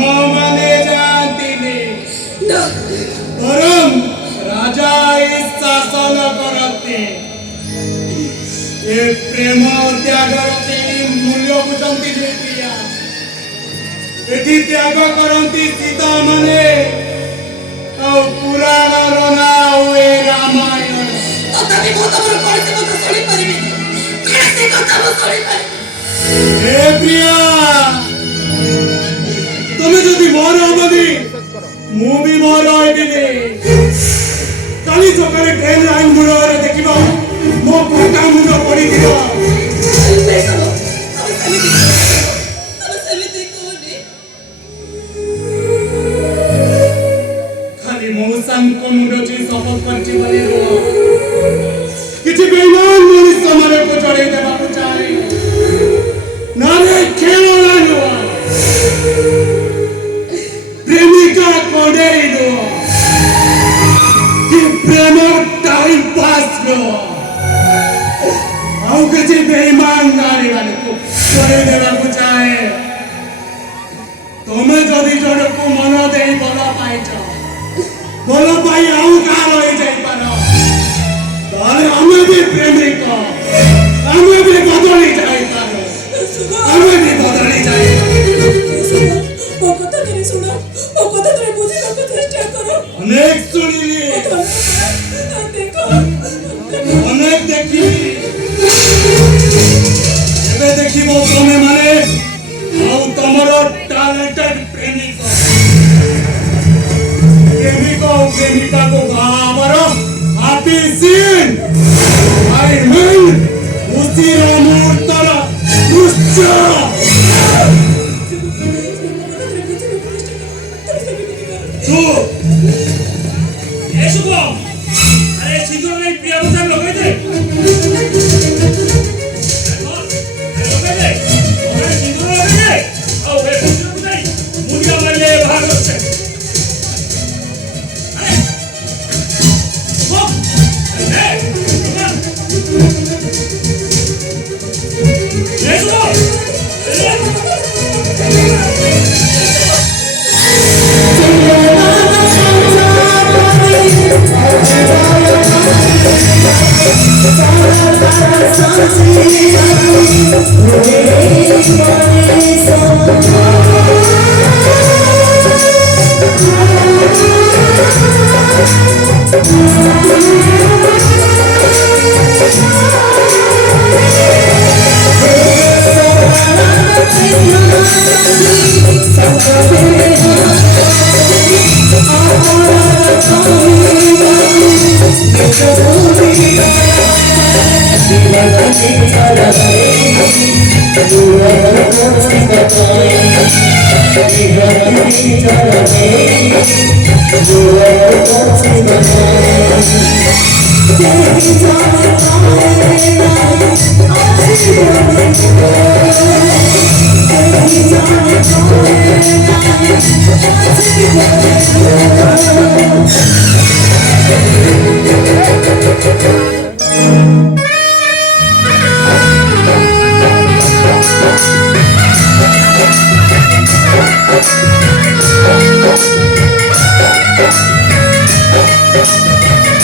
माने जानती परम राजा शासन करते प्रेम त्याग मूल्य बुझंती प्रिया एठी त्याग करती सीता माने पुराण रना हुए रामायण तथापि बहुत बड़ कौन से কথা শুনি পারিবি কোন से কথা শুনি পারিবি हे प्रिया তুমি যদি মর হবনি মু भी মর হইবিনি কালি সকালে ট্রেন লাইন গুলোরে দেখিব মো পটা মুন্ড পড়ি দিব खाली मौसम को मुंडची शपथ करची बने रो किछि बेईमान मनुष्य मारे को चढ़े देबा को चाहे नारे खेलो ना नो प्रेमिका कोडे नो कि प्रेम टाइम पास नो आओ किछि बेईमान नारी वाले को चढ़े देबा को चाहे तुम्हें जदि जड़को मन दे भल पाइछ भल पाई आउ कहा रही जाइपार ताले हमें भी प्रेमिक हमें भी बदली जाइपार हमें भी बदली जाइपार ओ कथा करे सुनो ओ कथा करे बुझी को चेष्टा करो अनेक सुनिली देखो अनेक देखी एबे देखिबो तमे माने आउ तमरो टैलेंटेड प्रेमिक प्रेमिका को गावरो हैप्पी सीन आई मीन उसी मुहूर्तर दृश्य तू ये शुभम अरे सिंदूर नहीं प्रिया बता लगे थे लगे थे और सिंदूर लगे थे और वे सिंदूर नहीं मुंडिया वाले भाग से अरे वो अरे ये शुभम